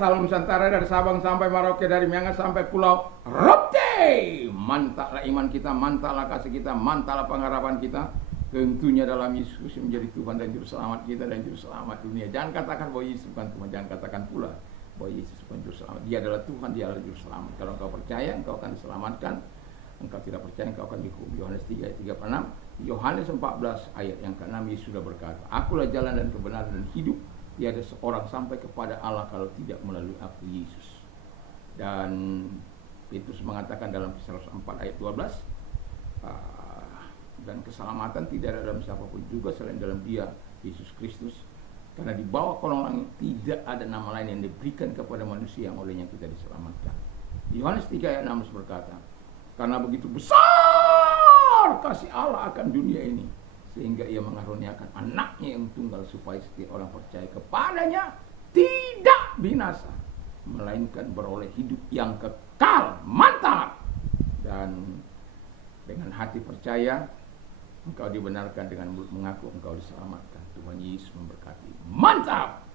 Salom Nusantara, dari Sabang sampai Merauke, dari Miangas sampai Pulau Rote. Mantaplah iman kita, mantaplah kasih kita, mantaplah pengharapan kita. Tentunya dalam Yesus menjadi Tuhan dan Juru Selamat kita dan Juru Selamat dunia. Jangan katakan bahwa Yesus bukan Tuhan, jangan katakan pula bahwa Yesus bukan Juru Selamat. Dia adalah Tuhan, dia adalah Juru Selamat. Kalau engkau percaya, engkau akan diselamatkan. Engkau tidak percaya, engkau akan dihukum. Yohanes 3 ayat 36. Yohanes 14 ayat yang ke-6, Yesus sudah berkata, Akulah jalan dan kebenaran dan hidup. Tiada seorang sampai kepada Allah kalau tidak melalui aku, Yesus. Dan Petrus mengatakan dalam Kisah 4 ayat 12, dan keselamatan tidak ada dalam siapapun juga selain dalam Dia, Yesus Kristus. Karena di bawah kolong langit tidak ada nama lain yang diberikan kepada manusia yang olehnya kita diselamatkan. Yohanes 3 ayat 16 berkata, karena begitu besar kasih Allah akan dunia ini, sehingga ia mengaruniakan anaknya yang tunggal, supaya setiap orang percaya kepadanya tidak binasa, melainkan beroleh hidup yang kekal. Mantap! Dan dengan hati percaya, engkau dibenarkan, dengan mulut mengaku engkau diselamatkan. Tuhan Yesus memberkati. Mantap!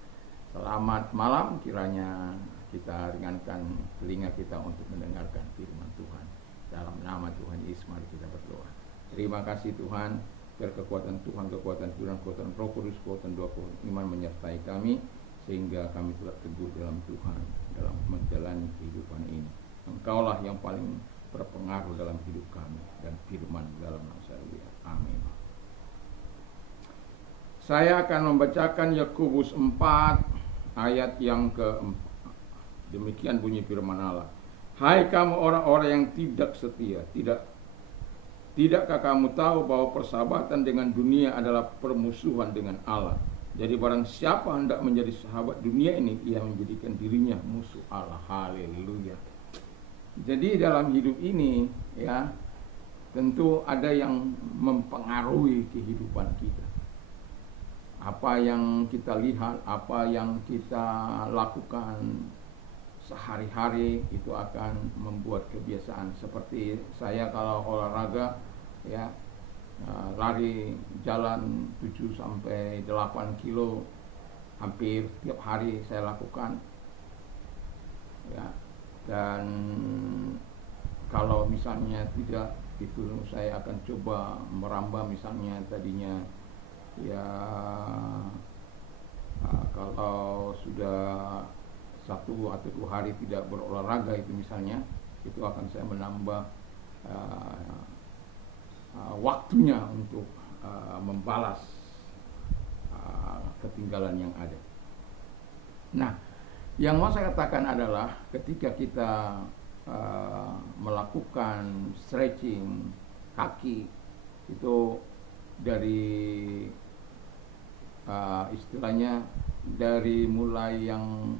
Selamat malam, kiranya kita ringankan telinga kita untuk mendengarkan firman Tuhan. Dalam nama Tuhan Yesus mari kita berdoa. Terima kasih Tuhan, biar kekuatan Tuhan, kekuatan Tuhan, kekuatan Roh Kudus, kekuatan doa, iman menyertai kami, sehingga kami tetap teguh dalam Tuhan, dalam menjalani kehidupan ini. Engkaulah yang paling berpengaruh dalam hidup kami, dan firman dalam nama saya. Amin. Saya akan membacakan Yakobus 4 ayat yang ke-4. Demikian bunyi firman Allah. Hai kamu orang-orang yang tidak setia, tidakkah kamu tahu bahwa persahabatan dengan dunia adalah permusuhan dengan Allah? Jadi barang siapa hendak menjadi sahabat dunia ini, ia menjadikan dirinya musuh Allah. Haleluya. Jadi dalam hidup ini ya, tentu ada yang mempengaruhi kehidupan kita. Apa yang kita lihat, apa yang kita lakukan sehari-hari itu akan membuat kebiasaan. Seperti saya kalau olahraga ya, lari jalan 7 sampai 8 kilo hampir tiap hari saya lakukan ya. Dan kalau misalnya tidak, itu saya akan coba merambah. Misalnya tadinya ya kalau sudah 1 atau 2 hari tidak berolahraga, itu misalnya, itu akan saya menambah waktunya untuk membalas ketinggalan yang ada. Nah, yang mau saya katakan adalah ketika kita melakukan stretching kaki, itu dari istilahnya dari mulai yang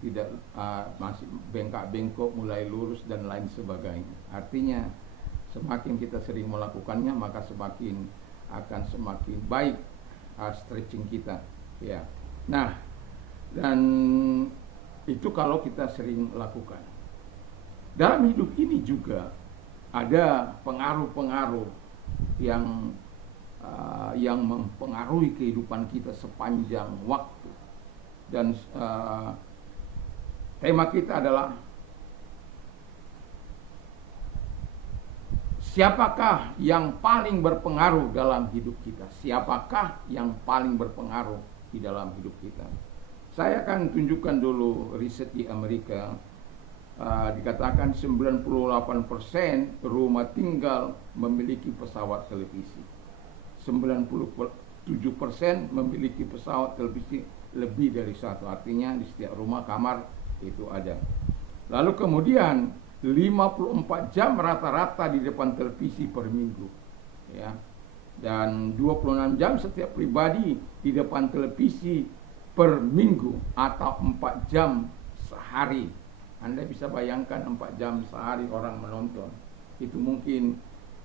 tidak masih bengkak-bengkok, mulai lurus dan lain sebagainya. Artinya semakin kita sering melakukannya, maka semakin baik stretching kita ya. Nah, dan itu kalau kita sering lakukan. Dalam hidup ini juga ada pengaruh-pengaruh yang mempengaruhi kehidupan kita sepanjang waktu. Dan tema kita adalah siapakah yang paling berpengaruh dalam hidup kita? Siapakah yang paling berpengaruh di dalam hidup kita? Saya akan tunjukkan dulu riset di Amerika. Dikatakan 98% rumah tinggal memiliki pesawat televisi. 97% memiliki pesawat televisi lebih dari 1. Artinya di setiap rumah kamar itu ada. Lalu kemudian 54 jam rata-rata di depan televisi per minggu ya. Dan 26 jam setiap pribadi di depan televisi per minggu, atau 4 jam sehari. Anda bisa bayangkan 4 jam sehari orang menonton. Itu mungkin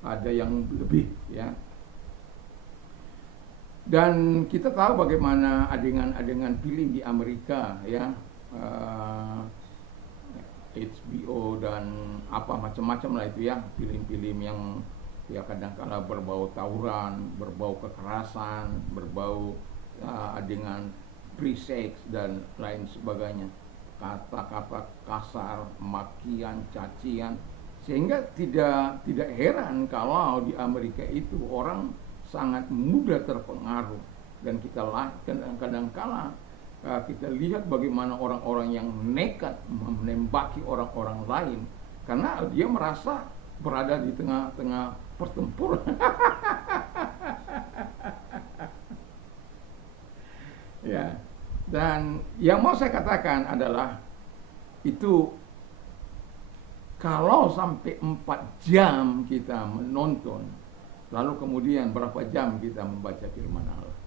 ada yang lebih ya. Dan kita tahu bagaimana adegan-adegan film di Amerika ya, HBO dan apa macam-macam lah itu ya, film-film yang ya kadang-kala berbau tawuran, berbau kekerasan, berbau adegan free sex dan lain sebagainya, kata-kata kasar, makian, cacian, sehingga tidak heran kalau di Amerika itu orang sangat mudah terpengaruh. Dan kita kadang-kadang kala kita lihat bagaimana orang-orang yang nekat menembaki orang-orang lain karena dia merasa berada di tengah-tengah pertempuran. Ya, dan yang mau saya katakan adalah itu kalau sampai 4 jam kita menonton, lalu kemudian berapa jam kita membaca firman Allah,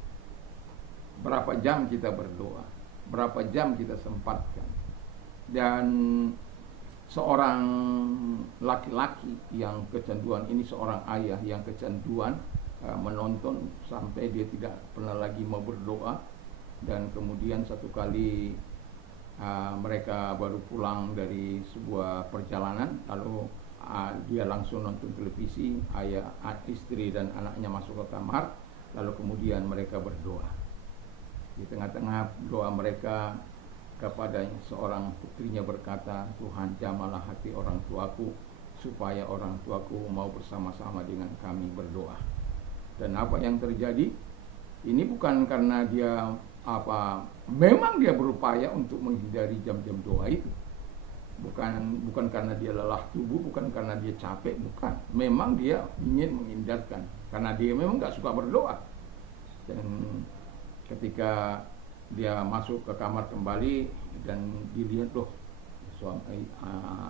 berapa jam kita berdoa, berapa jam kita sempatkan, dan seorang laki-laki yang kecanduan ini, seorang ayah yang kecanduan menonton sampai dia tidak pernah lagi mau berdoa. Dan kemudian satu kali mereka baru pulang dari sebuah perjalanan, lalu dia langsung nonton televisi, ayah, istri dan anaknya masuk ke kamar, lalu kemudian mereka berdoa. Di tengah-tengah doa mereka kepadanya, seorang putrinya berkata, Tuhan jamahlah hati orang tuaku supaya orang tuaku mau bersama-sama dengan kami berdoa. Dan apa yang terjadi? Ini bukan karena dia memang dia berupaya untuk menghindari jam-jam doa itu. Bukan karena dia lelah tubuh, bukan karena dia capek, bukan. Memang dia ingin menghindarkan karena dia memang gak suka berdoa. Dan ketika dia masuk ke kamar kembali dan dilihat, loh,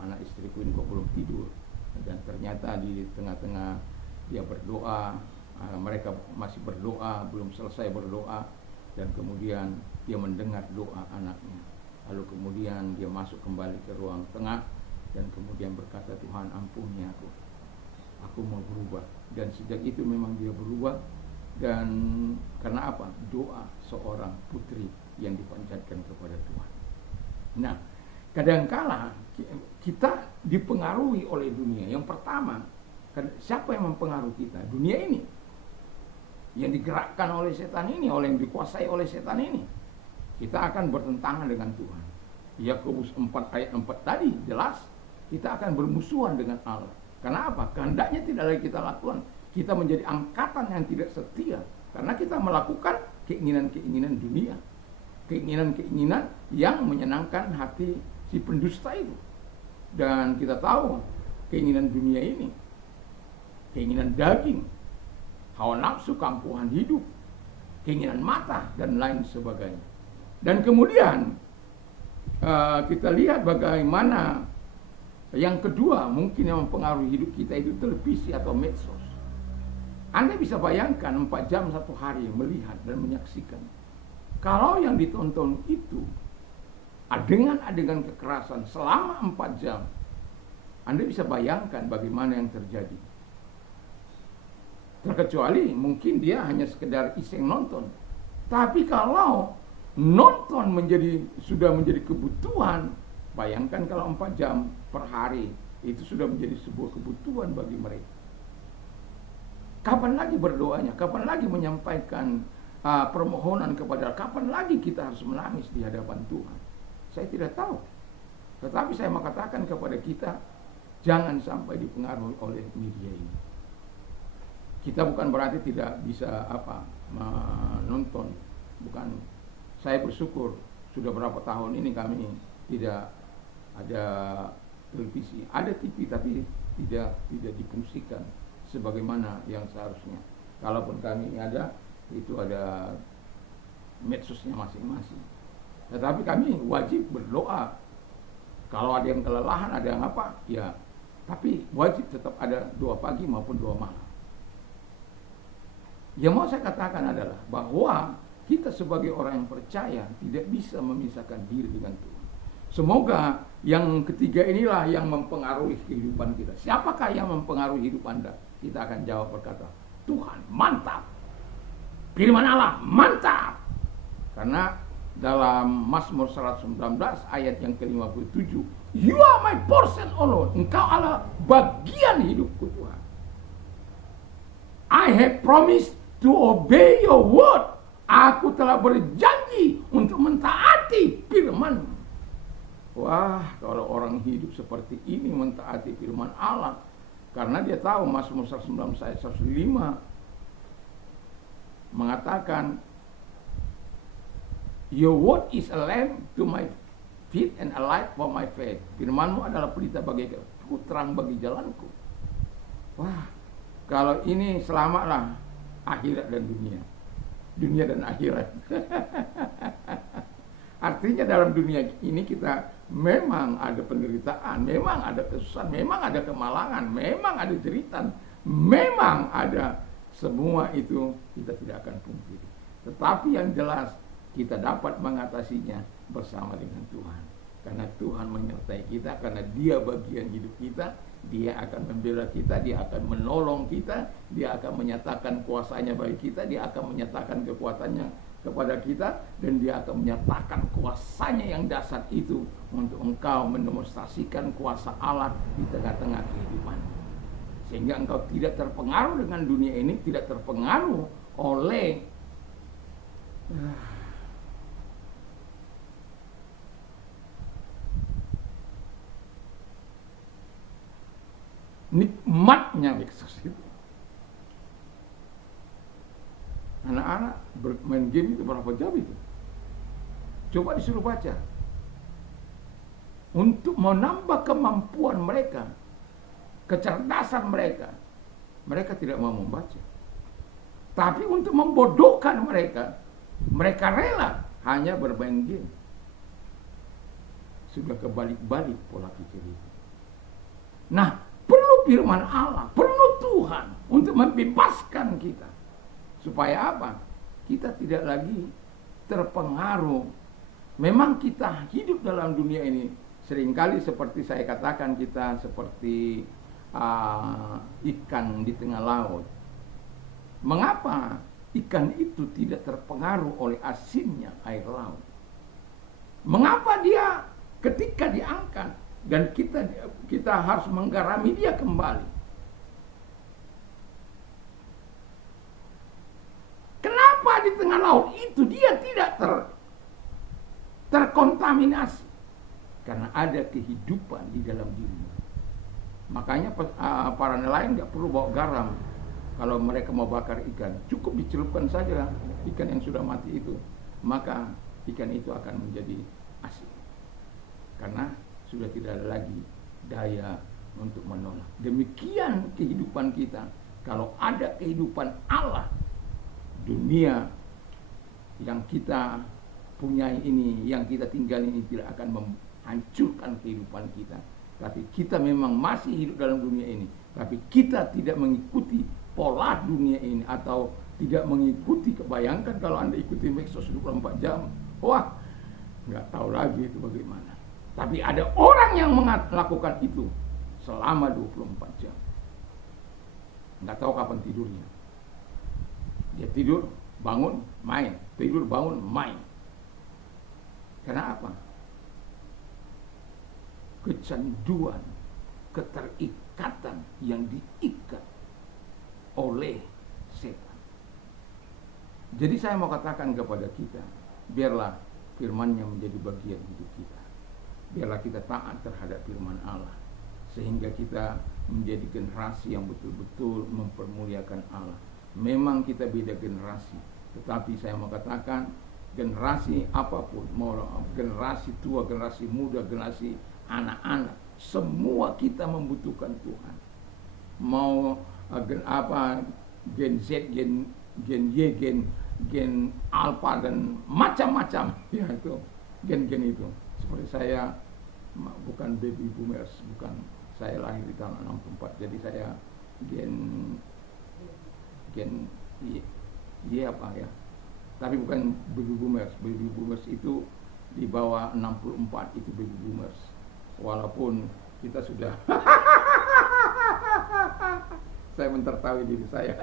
anak istriku ini kok belum tidur. Dan ternyata di tengah-tengah dia berdoa, mereka masih berdoa, belum selesai berdoa, dan kemudian dia mendengar doa anaknya. Lalu kemudian dia masuk kembali ke ruang tengah dan kemudian berkata, Tuhan ampuni aku mau berubah. Dan sejak itu memang dia berubah. Dan karena apa? Doa seorang putri yang dipanjatkan kepada Tuhan. Nah, kadangkala kita dipengaruhi oleh dunia. Yang pertama, siapa yang mempengaruhi kita? Dunia ini, yang digerakkan oleh setan ini, oleh yang dikuasai oleh setan ini. Kita akan bertentangan dengan Tuhan. Yakobus 4 ayat 4 tadi jelas, kita akan bermusuhan dengan Allah. Karena apa? Kehendaknya tidak lagi kita lakukan. Kita menjadi angkatan yang tidak setia karena kita melakukan keinginan-keinginan dunia, keinginan-keinginan yang menyenangkan hati si pendusta itu. Dan kita tahu keinginan dunia ini, keinginan daging, hawa nafsu, kampuhan hidup, keinginan mata, dan lain sebagainya. Dan kemudian kita lihat bagaimana yang kedua mungkin yang mempengaruhi hidup kita itu televisi atau medsos. Anda bisa bayangkan 4 jam satu hari melihat dan menyaksikan. Kalau yang ditonton itu adegan-adegan kekerasan selama 4 jam, Anda bisa bayangkan bagaimana yang terjadi. Terkecuali mungkin dia hanya sekedar iseng nonton. Tapi kalau nonton sudah menjadi kebutuhan, bayangkan kalau 4 jam per hari itu sudah menjadi sebuah kebutuhan bagi mereka. Kapan lagi berdoanya? Kapan lagi menyampaikan permohonan kepada Allah? Kapan lagi kita harus menangis di hadapan Tuhan? Saya tidak tahu. Tetapi saya mau katakan kepada kita, jangan sampai dipengaruhi oleh media ini. Kita bukan berarti tidak bisa menonton. Bukan. Saya bersyukur sudah berapa tahun ini kami tidak ada televisi. Ada TV tapi tidak difungsikan sebagaimana yang seharusnya. Kalaupun kami ada, itu ada medsosnya masing-masing. Tetapi kami wajib berdoa. Kalau ada yang kelelahan, ada yang apa, ya. Tapi wajib tetap ada doa pagi maupun doa malam. Yang mau saya katakan adalah bahwa kita sebagai orang yang percaya tidak bisa memisahkan diri dengan Tuhan. Semoga yang ketiga inilah yang mempengaruhi kehidupan kita. Siapakah yang mempengaruhi hidup Anda? Kita akan jawab berkata, Tuhan mantap. Firman Allah mantap. Karena dalam Mazmur 119 ayat yang ke-57, You are my portion, O Lord. Engkau adalah bagian hidupku, Tuhan. I have promised to obey your word. Aku telah berjanji lagi untuk mentaati firman. Wah, kalau orang hidup seperti ini mentaati firman Allah, karena dia tahu Mazmur 119 ayat 105 mengatakan, Your word is a lamp to my feet and a light for my path. Firman-Mu adalah pelita bagiku, terang bagi jalanku. Wah, kalau ini selamatlah akhirat dan dunia. Dunia dan akhirat. Artinya dalam dunia ini kita memang ada penderitaan, memang ada kesusahan, memang ada kemalangan, memang ada jeritan, memang ada semua itu, kita tidak akan pungkiri. Tetapi yang jelas kita dapat mengatasinya bersama dengan Tuhan. Karena Tuhan menyertai kita, karena Dia bagian hidup kita, Dia akan membela kita, Dia akan menolong kita, Dia akan menyatakan kuasanya bagi kita, Dia akan menyatakan kekuatannya kepada kita, dan Dia akan menyatakan kuasanya yang dahsyat itu untuk engkau mendemonstrasikan kuasa Allah di tengah-tengah kehidupan. Sehingga engkau tidak terpengaruh dengan dunia ini, tidak terpengaruh oleh nikmatnya Lexus itu. Anak-anak bermain game itu berapa jam itu? Coba disuruh baca. Untuk menambah kemampuan mereka, kecerdasan mereka, mereka tidak mau membaca. Tapi untuk membodohkan mereka, mereka rela hanya bermain game. Sudah kebalik-balik pola pikir itu. Nah, perlu firman Allah, perlu Tuhan untuk membebaskan kita. Supaya apa? Kita tidak lagi terpengaruh. Memang kita hidup dalam dunia ini seringkali seperti saya katakan, kita seperti ikan di tengah laut. Mengapa ikan itu tidak terpengaruh oleh asinnya air laut? Mengapa dia ketika diangkat dan kita harus menggarami dia kembali? Kenapa di tengah laut itu dia tidak terkontaminasi? Karena ada kehidupan di dalam dirinya. Makanya para nelayan nggak perlu bawa garam kalau mereka mau bakar ikan. Cukup dicelupkan saja ikan yang sudah mati itu, maka ikan itu akan menjadi asin. Karena sudah tidak ada lagi daya untuk menolak. Demikian kehidupan kita. Kalau ada kehidupan Allah, dunia yang kita punyai ini, yang kita tinggal ini tidak akan menghancurkan kehidupan kita. Tapi kita memang masih hidup dalam dunia ini, tapi kita tidak mengikuti pola dunia ini, atau tidak mengikuti. Kebayangkan kalau Anda ikuti Medsos 24 jam, wah, nggak tahu lagi itu bagaimana. Tapi ada orang yang melakukan itu selama 24 jam. Nggak tahu kapan tidurnya. Dia tidur, bangun, main. Tidur, bangun, main. Karena apa? Kecanduan, keterikatan yang diikat oleh setan. Jadi saya mau katakan kepada kita, biarlah firman-Nya menjadi bagian hidup kita. Biarlah kita taat terhadap firman Allah, sehingga kita menjadi generasi yang betul-betul mempermuliakan Allah. Memang kita beda generasi, tetapi saya mau katakan, generasi apapun, mau generasi tua, generasi muda, generasi anak-anak, semua kita membutuhkan Tuhan. Mau gen Z, gen Y, gen Alpha, dan macam-macam, ya itu gen-gen itu. Seperti saya bukan baby boomers, bukan, saya lahir di tahun 64, jadi saya gen Y apa ya, tapi bukan baby boomers. Baby boomers itu di bawah 64 itu baby boomers, walaupun kita sudah saya mentertawi diri saya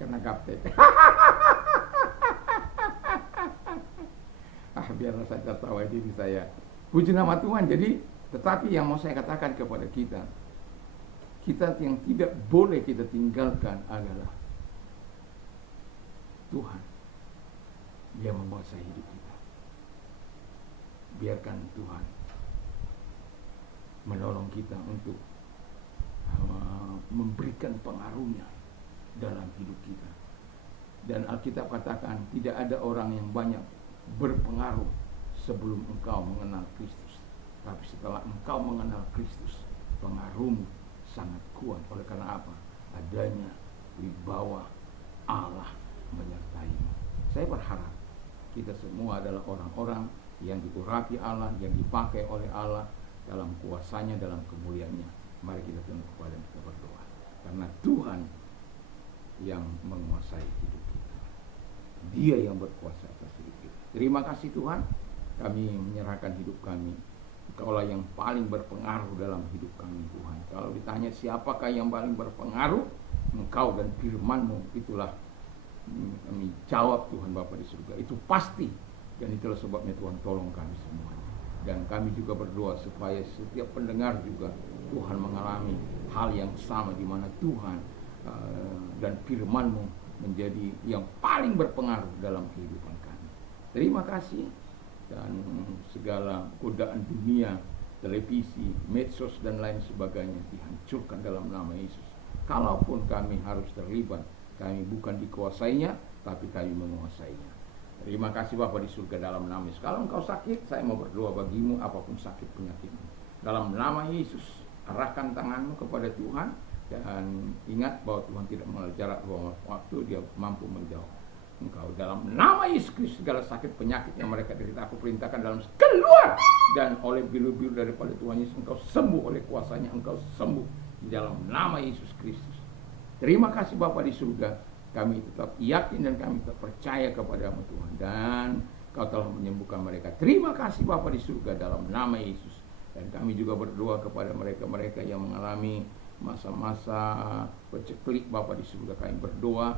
karena gaptek. Biarlah saya tertawa diri saya. Puji nama Tuhan. Jadi, tetapi yang mau saya katakan kepada kita yang tidak boleh kita tinggalkan adalah Tuhan. Dia menguasai hidup kita. Biarkan Tuhan menolong kita untuk memberikan pengaruhnya dalam hidup kita. Dan Alkitab katakan tidak ada orang yang banyak berpengaruh sebelum engkau mengenal Kristus. Tapi setelah engkau mengenal Kristus, pengaruhmu sangat kuat. Oleh karena apa? Adanya wibawa Allah menyertaimu. Saya berharap kita semua adalah orang-orang yang diurapi Allah, yang dipakai oleh Allah dalam kuasanya, dalam kemuliaannya. Mari kita tunduk kepada dan kita berdoa. Karena Tuhan yang menguasai hidup kita. Dia yang berkuasa atas hidup kita. Terima kasih Tuhan, kami menyerahkan hidup kami. Engkaulah yang paling berpengaruh dalam hidup kami Tuhan. Kalau ditanya siapakah yang paling berpengaruh, Engkau dan firman-Mu, itulah kami jawab Tuhan Bapa di surga. Itu pasti, dan itulah sebabnya Tuhan tolong kami semuanya. Dan kami juga berdoa supaya setiap pendengar juga Tuhan mengalami hal yang sama, di mana Tuhan dan firman-Mu menjadi yang paling berpengaruh dalam kehidupan kami. Terima kasih. Dan segala godaan dunia, televisi, medsos dan lain sebagainya dihancurkan dalam nama Yesus. Kalaupun kami harus terlibat, kami bukan dikuasainya, tapi kami menguasainya. Terima kasih Bapa di surga dalam nama Yesus. Kalau engkau sakit, saya mau berdoa bagimu apapun sakit penyakitmu. Dalam nama Yesus, arahkan tanganmu kepada Tuhan dan ingat bahwa Tuhan tidak mengenal jarak bahwa waktu, Dia mampu menjawab. Engkau dalam nama Yesus Kristus, segala sakit penyakit yang mereka derita aku perintahkan dalam keluar, dan oleh bilu-bilu daripada Tuhan Yesus engkau sembuh, oleh kuasanya engkau sembuh di dalam nama Yesus Kristus. Terima kasih Bapa di surga, kami tetap yakin dan kami tetap percaya kepadamu Tuhan, dan Kau telah menyembuhkan mereka. Terima kasih Bapa di surga dalam nama Yesus. Dan kami juga berdoa kepada mereka-mereka yang mengalami masa-masa peceklik Bapa di surga, kami berdoa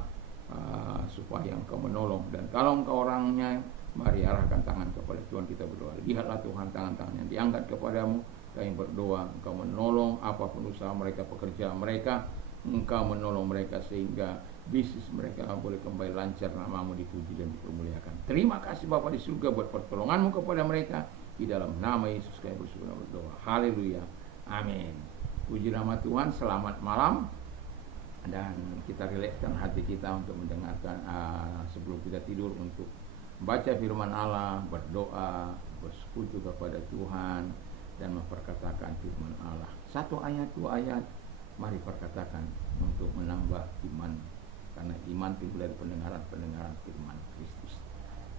supaya Engkau menolong. Dan kalau Engkau orangnya, mari arahkan tangan kepada Tuhan, kita berdoa. Lihatlah Tuhan tangan-tangan yang diangkat kepadamu, kami berdoa Engkau menolong apapun usaha mereka, pekerjaan mereka, Engkau menolong mereka sehingga bisnis mereka boleh kembali lancar, nama-Mu dipuji dan dipermuliakan. Terima kasih Bapa di surga buat pertolongan-Mu kepada mereka, di dalam nama Yesus kami berdoa. Haleluya, amin. Puji nama Tuhan. Selamat malam. Dan kita rilekskan hati kita untuk mendengarkan sebelum kita tidur, untuk baca firman Allah, berdoa, bersekutu kepada Tuhan, dan memperkatakan firman Allah. 1 ayat, 2 ayat, mari perkatakan untuk menambah iman. Karena iman timbul dari pendengaran firman Kristus.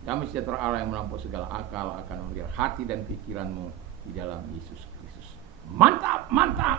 Damai sejahtera Allah yang melampaui segala akal akan memelihara hati dan pikiranmu di dalam Yesus Kristus. Mantap, mantap.